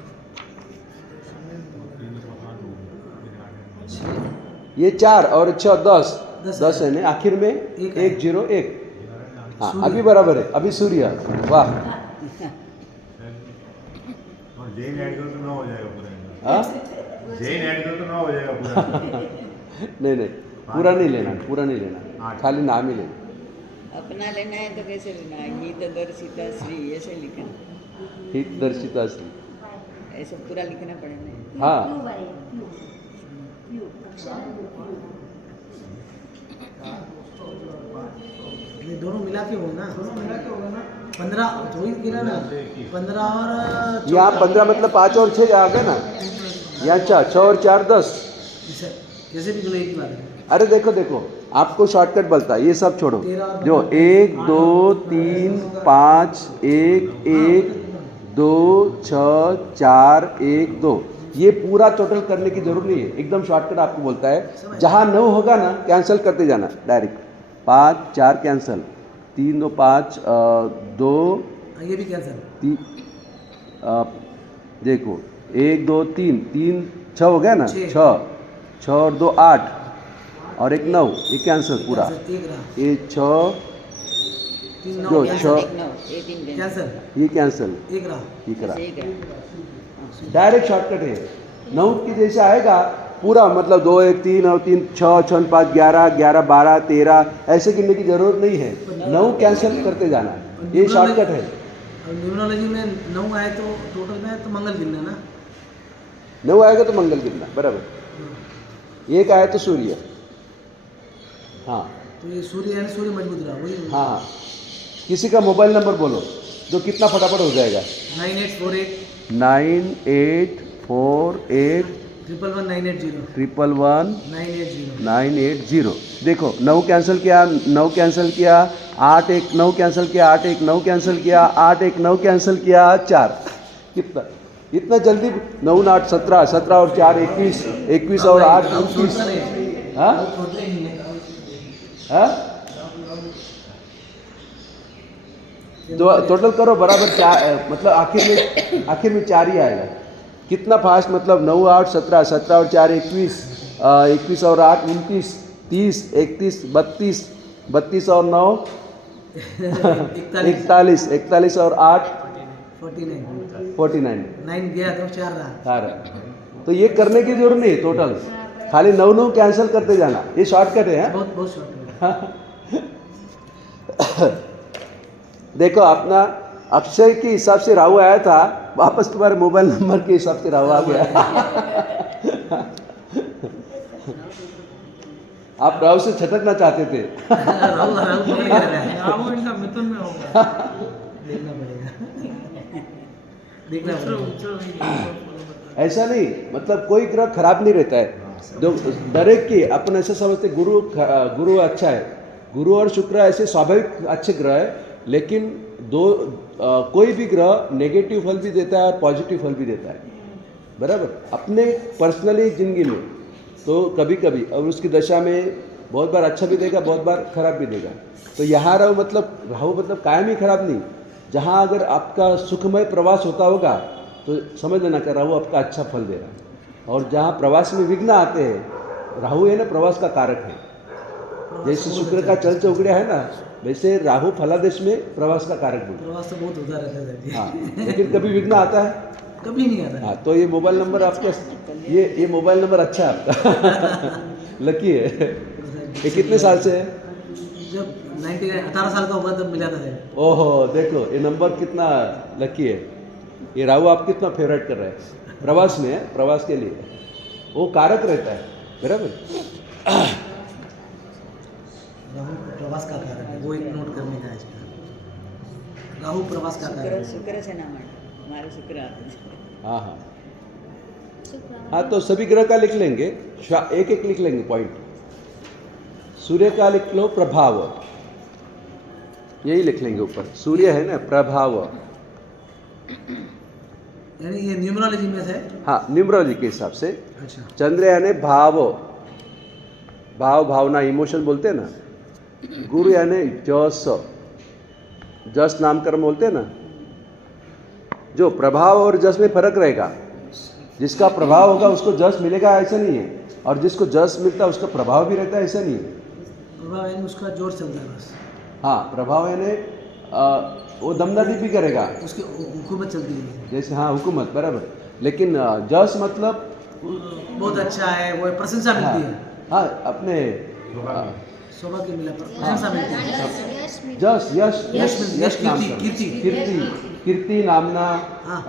ये 4 और 6 10 10 10 है ना, आखिर में एक है। 1 0 1, हाँ सूर्य। अभी बराबर है, अभी सूर्य, वाह। और जैन ऐड करो तो 9 हो जाएगा पूरा, हाँ जैन ऐड करो तो 9 हो जाएगा पूरा। नहीं नहीं, पूरा नहीं लेना, पूरा नहीं लेना, खाली नाम ही लेना। अपना लेना है तो कैसे लेना है, गीत दर्शिता श्री ऐसे लिखना, हित दर्शिता श्री, ऐसे पूरा लिखना पड़ेगा। हाँ ये दोनों मिला के हो ना, 15 तो ही गिरा ना, 15 और यहाँ 15 मतलब 5 और 6 आ गए ना, यहाँ 6 और 4 10। जैसे भी एक ही बात है। अरे देखो देखो, आपको शॉर्टकट बोलता है, ये सब छोड़ो, जो 1 2 3 5 1 1 2 6 4 1 2, ये पूरा टोटल करने की जरूरत नहीं है, एकदम शॉर्टकट आपको बोलता है। जहाँ 9 होगा ना, कैंसिल करते जाना डायरेक्ट, 5 4 कैंसिल, 3 2 5 2 ये भी कैंसिल, देखो 1 2 3 3 6 हो गया ना, 6 और 2 8 और 1 9, ये कैंसिल पूरा, एक रहा, ये 6 3 जो 9 6 कैंसिल, ये कैंसिल, एक रहा। ये करा, डायरेक्ट शॉर्टकट है। 9 की जैसे आएगा पूरा, मतलब 2 1 3 और 3 6 6 5 11 11 12 13, ऐसे गिनने की जरूरत नहीं है, 9 कैंसिल करते जाना, ये शॉर्टकट है। और न्यूमरोलॉजी में 9 आए तो टोटल में तो मंगल गिनना ना। 9 आएगा तो मंगल गिनना, बराबर। 1 आया तो सूर्य, हाँ तो ये सूर्य यानी सूर्य मजबूत रहा वही। हाँ हाँ। किसी का मोबाइल नंबर बोलो जो कितना फटाफट हो जाएगा, 9848 9848 111 980 111 980। 980। देखो 9 कैंसिल किया, 9 कैंसिल किया, 8 1 9 कैंसिल किया, 8 1 9 कैंसिल किया, 8 1 9 कैंसिल किया, 4, कितना इतना जल्दी 9 8 17 17 और 4 21 21 और 8 29, हाँ हाँ, तो टोटल करो बराबर 4, मतलब आखिर में 4 ही आएगा। कितना फास्ट, मतलब 9 8 17 17 और 4 21 21 और 8 29 30 31 32 32 और 9 41 41 और 8 49 9 गया तो 4 रहा। तो ये करने की जरूरत नहीं, टोटल खाली 9 9 कैंसिल करते जाना, ये शॉर्टकट है। बहुत बहुत शॉर्ट है। देखो अपना अक्षय के हिसाब से राहु आया था, वापस तुम्हारे मोबाइल नंबर के हिसाब से राहु आ गया। आप राहु से छटकना चाहते थे। राहु राहु पकड़ के रखा है। राहु इनका मिथुन में होगा। देखना पड़ेगा, देखना पड़ेगा। ऐसा नहीं, मतलब कोई ग्रह खराब नहीं रहता है। जो दरेक की अपन ऐसा समझते गुरु अच्छा है, गुरु और शुक्र ऐसे स्वाभाविक अच्छे ग्रह है, लेकिन कोई भी ग्रह नेगेटिव फल भी देता है और पॉजिटिव फल भी देता है, बराबर। अपने पर्सनली जिंदगी में तो कभी कभी, और उसकी दशा में बहुत बार अच्छा भी देगा, बहुत बार खराब भी देगा। तो यहाँ राहु मतलब कायम ही खराब नहीं। जहाँ अगर आपका सुखमय प्रवास होता होगा तो समझ लेना कि राहु आपका अच्छा फल दे रहा है। और जहाँ प्रवास में विघ्न आते हैं, राहु है ना प्रवास का कारक है। जैसे शुक्र का चल चौकड़िया है ना, वैसे राहु फलादेश में प्रवास का कारक भी। प्रवास तो बहुत होता रहता है। हाँ, लेकिन कभी विघ्न आता है, कभी नहीं आता। हाँ। तो ये मोबाइल नंबर आपका, ये मोबाइल नंबर अच्छा है आपका। लकी है। ये कितने साल से है? जब 18 साल का हुआ तब मिला था। ओहो, देखो ये नंबर कितना लकी है। ये राहु आप कितना फेवरेट कर रहे हैं। प्रवास में है, प्रवास के लिए वो कारक रहता है, बराबर। राहु प्रवास का कारण है, वो एक नोट करने का है इसका। राहु प्रवास का कारण है। शुक्र से ना मान, हमारे शुक्र आते हैं। हाँ हाँ शुक्र हाँ, तो सभी ग्रह का लिख लेंगे, एक एक लिख लेंगे पॉइंट। सूर्य का लिख लो प्रभाव, यही लिख लेंगे ऊपर। सूर्य है ना, प्रभाव। यानी ये न्यूमरोलॉजी में से। हाँ, न्यूमरोलॉजी के हिसाब से। अच्छा। चंद्र यानी भाव, भावना, इमोशन बोलते हैं ना। गुरु यानी जस, जस नामकरण बोलते हैं ना। जो प्रभाव और जस में फर्क रहेगा। जिसका प्रभाव होगा उसको जस मिलेगा, ऐसा नहीं है। और जिसको जस मिलता है उसका प्रभाव भी रहता है, ऐसा नहीं है। प्रभाव यानी उसका जोर चलता है बस। हाँ, प्रभाव यानी वो दमदारी भी करेगा, उसकी हुकूमत चलती है। जैसे हाँ हुकूमत, बराबर। लेकिन जस मतलब बहुत अच्छा है, वो प्रशंसा मिलती है। हाँ, अपने शोभा की मिला प्रशंसा मिलती है। जस, यश, यश, यश नाम कीर्ति, का। कीर्ति नामना। हाँ।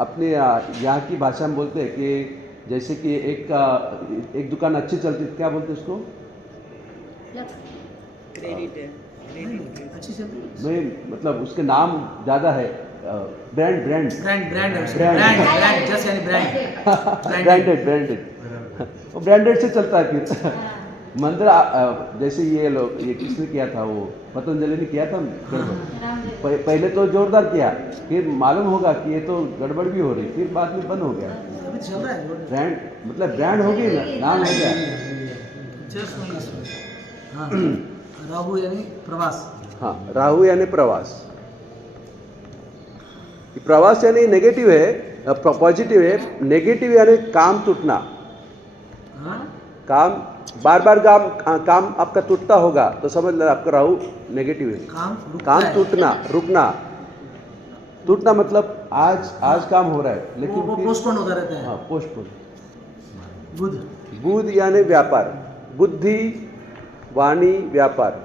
अपने यहाँ की भाषा में बोलते हैं कि जैसे कि एक दुकान अच्छी चलती, क्या बोलते हैं उसको? क्रेडिट अच्छी चलती है। नहीं, मतलब उसके नाम ज़्यादा है। ब्रांड ब्रांड है उसका। ब्रांड। ब्रांड जैसे यानी ब्रांड। ब्रांडेड वो ब्रांडेड से चलता है। फिर मंदिर जैसे ये किसने किया था, वो पतंजलि ने किया था गड़बड़। पहले तो जोरदार किया, फिर मालूम होगा कि ये तो गड़बड़ भी हो रही, फिर बाद में बंद हो गया। अभी चल रहा है ब्रांड मतलब ब्रांड हो गई ना, नाम हो गया। हाँ। राहु यानी प्रवास। हाँ, राहु यानी प्रवास। प्रवास यानी नेगेटिव है, पॉजिटिव है। नेगेटिव यानी काम टूटना। हाँ। काम बार बार काम आपका टूटता होगा तो समझ लेना आपका राहु नेगेटिव है। काम टूटना, रुकना। टूटना मतलब आज काम हो रहा है लेकिन वो पोस्टपोन होता रहता है। हाँ, पोस्टपोन। बुध यानी व्यापार, बुद्धि, वाणी, व्यापार।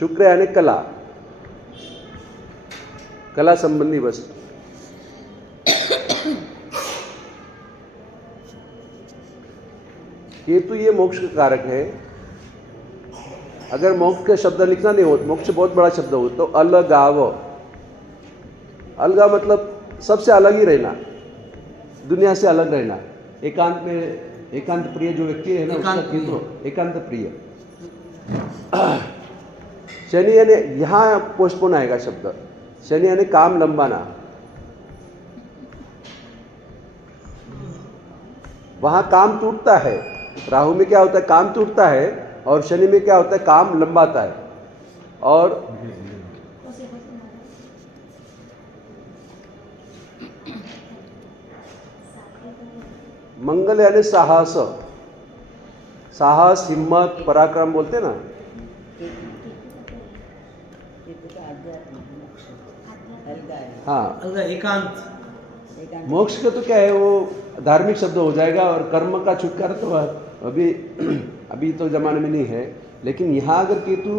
शुक्र यानी कला, कला संबंधी वस्तु। केतु ये मोक्ष का कारक है। अगर मोक्ष का शब्द लिखना नहीं हो, मोक्ष बहुत बड़ा शब्द हो, तो अलगाव। अलगाव मतलब सबसे अलग ही रहना, दुनिया से अलग रहना। एकांत में, एकांत प्रिय जो व्यक्ति है ना, उसका केतु एकांत प्रिय। शनि यानी यहाँ पोस्टपोन आएगा शब्द। शनि यानी काम लंबाना। वहां काम टूटता है। राहु में क्या होता है, काम टूटता है, और शनि में क्या होता है, काम लंबाता है। और मंगल यानी साहस, साहस, हिम्मत, पराक्रम बोलते हैं ना। केतु का आध्यात्म मोक्ष हल्का है। हाँ, अलग एकांत। एकांत मोक्ष का तो क्या है, वो धार्मिक शब्द हो जाएगा, और कर्म का छुटकारा तो अभी अभी तो ज़माने में नहीं है, लेकिन यहाँ अगर केतु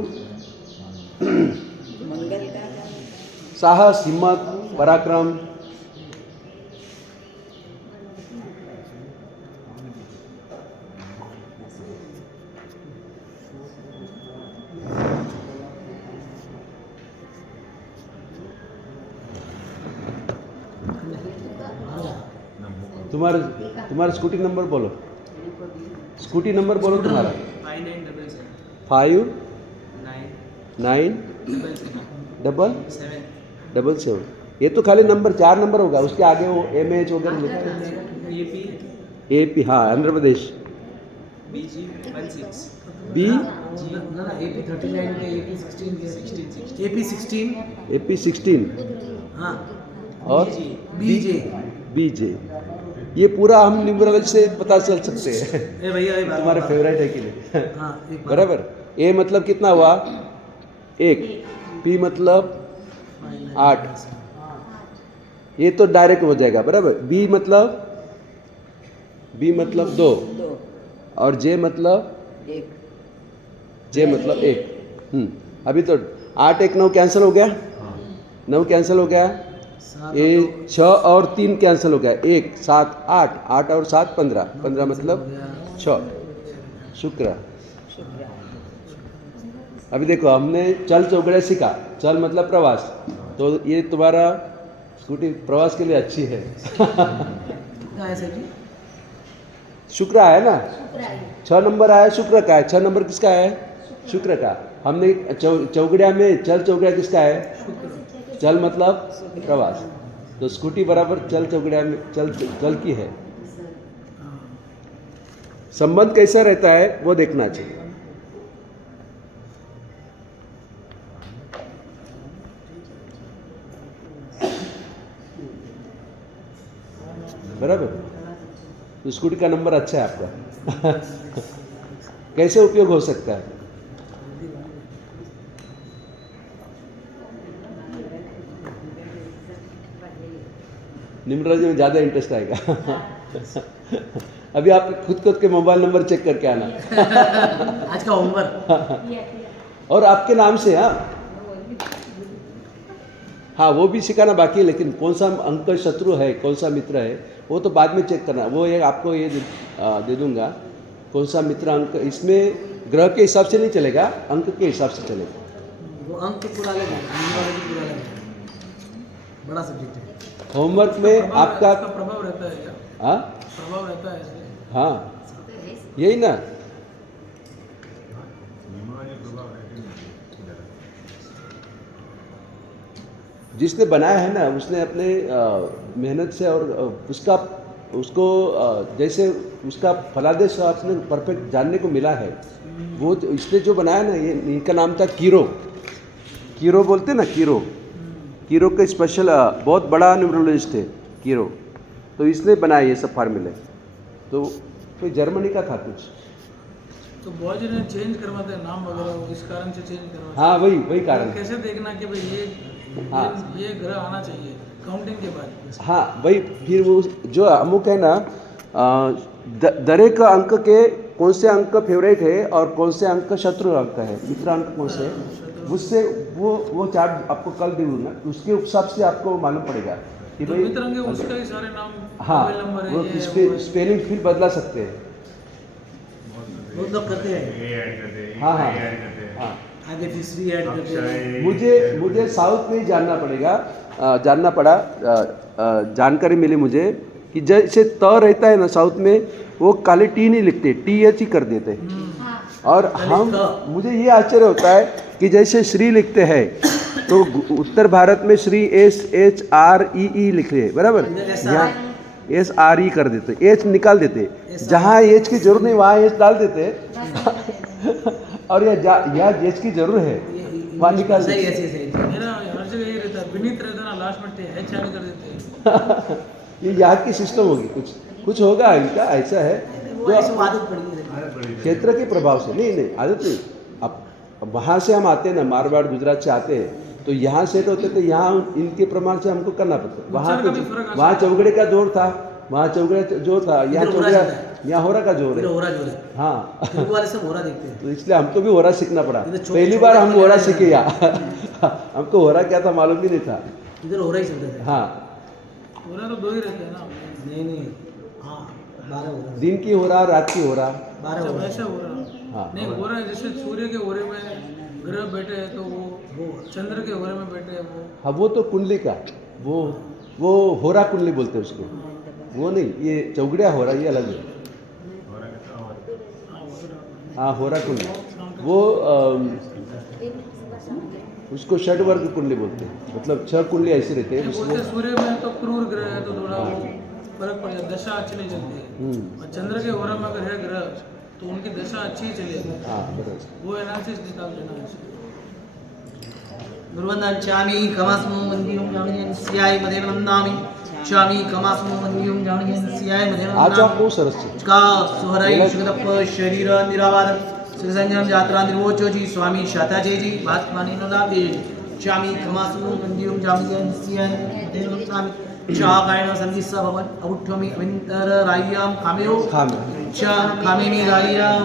मंगल का साहस, हिम्मत, पराक्रम, तुम्हारा तुम्हारा स्कूटी नंबर बोलो, स्कूटी नंबर बोलो तुम्हारा। 5977। ये तो खाली नंबर 4 नंबर होगा, उसके आगे वो MH वगैरह लिखा है। AP, हाँ, आंध्र प्रदेश। B AP39 के AP16 AP16 हाँ और BJ। ये पूरा हम न्यूमरोलॉजी से पता चल सकते हैं ए भैया ए तुम्हारे फेवरेट है कि नहीं। हाँ एक बार बराबर। A मतलब कितना हुआ? 1। P मतलब 8। ये तो डायरेक्ट हो जाएगा, बराबर। B मतलब 2 दो और J मतलब एक 1। अभी तो 8 1 9 कैंसिल हो गया, 9 कैंसिल हो गया, ये 6 और 3 कैंसिल हो गया, 1 7 8 8 और 7 15 15 मतलब 6 शुक्र। शुक्र अभी देखो हमने चल चौगड़े सीखा। चल मतलब प्रवास, तो ये तुम्हारा स्कूटी प्रवास के लिए अच्छी है। क्या है सर जी? शुक्र है ना, 6 नंबर आया शुक्र का है। 6 नंबर किसका है? शुक्र का। हमने चौगड़िया में चल चौगड़िया किसका है? चल मतलब प्रवास, तो स्कूटी बराबर चल चौगड़िया में चल की है। संबंध कैसा रहता है वो देखना चाहिए। बराबर, तो स्कूटी का नंबर अच्छा है आपका। कैसे उपयोग हो सकता है? न्यूमरोलॉजी में ज़्यादा इंटरेस्ट आएगा। अभी आप खुद के मोबाइल नंबर चेक करके आना। आज का होमवर्क और आपके नाम से, हाँ वो भी सिखाना बाकी है, लेकिन कौन सा अंक शत्रु है, कौन सा मित्र है, वो तो बाद में चेक करना। वो ये आपको ये दे दूंगा, कौन सा मित्र अंक। इसमें ग्रह के हिसाब से नहीं चलेगा, अंक के हिसाब से चलेगा। वो अंक पूरा लगेगा, न्यूमरोलॉजी पूरा लगेगा, बड़ा सब्जेक्ट है। होमवर्क में आपका प्रभाव रहता है क्या? हाँ प्रभाव रहता है इसमें? हाँ यही ना। जिसने बनाया है ना, उसने अपने मेहनत से और उसको जैसे उसका फलादेश आपने परफेक्ट जानने को मिला है। वो इसने जो बनाया ना, ये इनका नाम था कीरो बोलते ना, कीरो के स्पेशल बहुत बड़ा न्यूमरोलॉजिस्ट है कीरो। तो इसने बनाया ये सब फार्मूले, तो कोई जर्मनी का था कुछ। तो बॉयज ने चेंज करवाते हैं नाम वगैरह, इस कारण से चेंज करवाते हैं। हाँ वही कारण। कैसे देखना कि भाई ये ग्रह आना चाहिए काउंटिंग के बाद? हाँ वही, फिर वो जो अमुक है ना, दरेक अंक के कौन से अंक फेवरेट है और कौन से अंक शत्रु अंक है, मित्र अंक कौन से है, उससे वो चार्ट आपको कल दे दूँगा, उसके हिसाब से आपको मालूम पड़ेगा कि भाई मित्र अंक उसका ही सारे नाम, हाँ मोबाइल नंबर है, वो स्पेलिंग फिर बदला सकते हैं। बहुत लोग करते हैं। हाँ आगे तीसरी ऐड करते हैं। मुझे साउथ में ही जानना पड़ा, जानकारी मिली मुझे कि जैसे त रहता है ना साउथ में, वो काले टी नहीं लिखते, TH ही कर देते। और मुझे ये आश्चर्य होता है कि जैसे श्री लिखते हैं तो उत्तर भारत में श्री SHREE लिखते हैं, बराबर। यहाँ SRE कर देते, H निकाल देते, जहाँ H की जरूरत नहीं वहाँ H डाल देते। और यहाँ H की जरूरत है वहाँ निकाल देते। मेरा हर जगह ये रहता है, विनीत रहता ना, लास्ट में H ऐड कर देते हैं। ये यहाँ की सिस्टम होगी, कुछ होगा इनका, ऐसा है। वो ऐसी आदत पड़ी है क्षेत्र के प्रभाव से, नहीं आदत नहीं। अब वहाँ से हम आते हैं ना, मारवाड़ गुजरात से आते हैं, तो यहाँ सेट होते थे, यहाँ इनके प्रमाण से हमको करना पड़ता। वहाँ चौगड़े का जोर था, यहाँ यहाँ होरा का जोर इधर है। होरा जोर है, हाँ तेलुगु वाले सब होरा देखते हैं। तो इसलिए हमको भी होरा सीखना पड़ा। इधर छोटे- पहली बार हम छोटे होरा छोटे सीखे यहाँ हमको होरा क्या था मालूम भी नहीं था। इधर होरा ही चलते थे। हाँ पूरा तो दो ही रहते हैं ना। नहीं हाँ 12 होरा, दिन की होरा, रात की होरा। 12 जब होरा। ऐसा हो रहा हाँ नहीं हो रहा है, जैसे सूर्य के ओरे में ग्रह बैठे हैं तो वो चंद्र के ओरे में बैठे हैं वो। हाँ वो तो कुंडली का, वो होरा कुंडली बोलते हैं उसको, वो नहीं, ये चौगड़िया होरा ये अलग है। हाँ होरा कुंडली वो उसको षडवर्ग कुंडली बोलते हैं, मतलब 6 कुंडली ऐसी रहती है बोलते उसमें। हैं सूर्य में तो क्रूर ग्रह है तो थोड़ा वो फर्क पड़ जाता है, दशा अच्छी नहीं चलती है। और चंद्र के ओरे में अगर है ग्रह तो उनकी दशा अच्छी ही चलेगी। हाँ बराबर। वो एनालिसिस निकालते हैं ना। गुरुवंदन चामी कमास्मो वंदियुम जामनियन सियाय मधेव नंदामि चामी कमास्मो वंदियुम जामनियन सियाय मधेव આ ચોક બહુ સરસ છે। का सोहराई शुगदप शरीर निरावाद श्री संजम यात्रा निर्वोचो जी स्वामी शाताजे जी बात मानी नो लागे चामी कमास्मो वंदियुम जामनियन सियाय मधेव नंदामि चा गायन संदिस भवन अउठ्ठमि अविंतर राय्याम कामेयो ખામે चा कामेमी राय्याम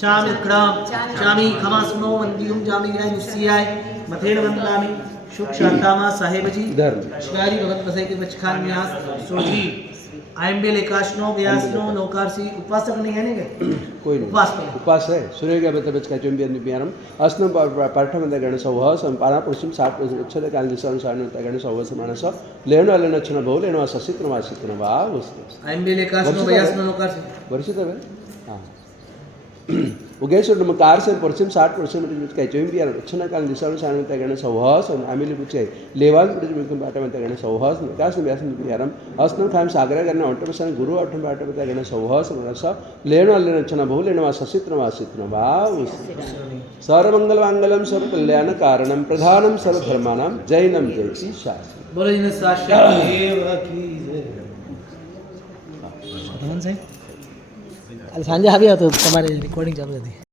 चामिक्रम चामी खमास्नो वंदियुम जामी सियाय मथेन वंदामि शुक शांतामा साहेब जी धर्म शिकारी भगत बसाई के बचखान न्यास सोजी आयम्बे लेकाशनो व्यासनो नौकारसी उपासक नहीं है नहीं कोई नहीं उपवास पे। उपवास है। सूर्य का बता बच का चुंबियन निपियारम अस्नम पाठम द गण सौह सम पारा पुरुषम 60 अच्छे काल दिसान सारण त गण सौह समानस लेनो अलन छन बहु लेनो ससित्र वासित्र वा वस्तु आयम्बे लेकाशनो व्यासनो नौकारसी वर्षित है। हाँ उगेश्वर नम कार से परसिम 60% में काय चुंबियन अच्छे काल दिसान सारण त गण सौह सम आमिले पुचे लेवान पुरुष पाठम त गण सौह कास व्यास निपियारम अस्नम खाम सागर गण ऑटोमेशन गुरु ऑटम पाठम त गण सौह समानस लेनो अलन छन बहु लेनो ससित्र वासित्र वा वस्तु सर्वमंगल मंगलम सर्व कल्याण कारणम प्रधानम सर्वधर्मानां जैनम जयति शास्त्री। बोलो जी ने साक्षात देव की जय। ધવન સાહેબ કાલે સાંજે આવ્યા તો તમારી રેકોર્ડિંગ ચાલુ હતી।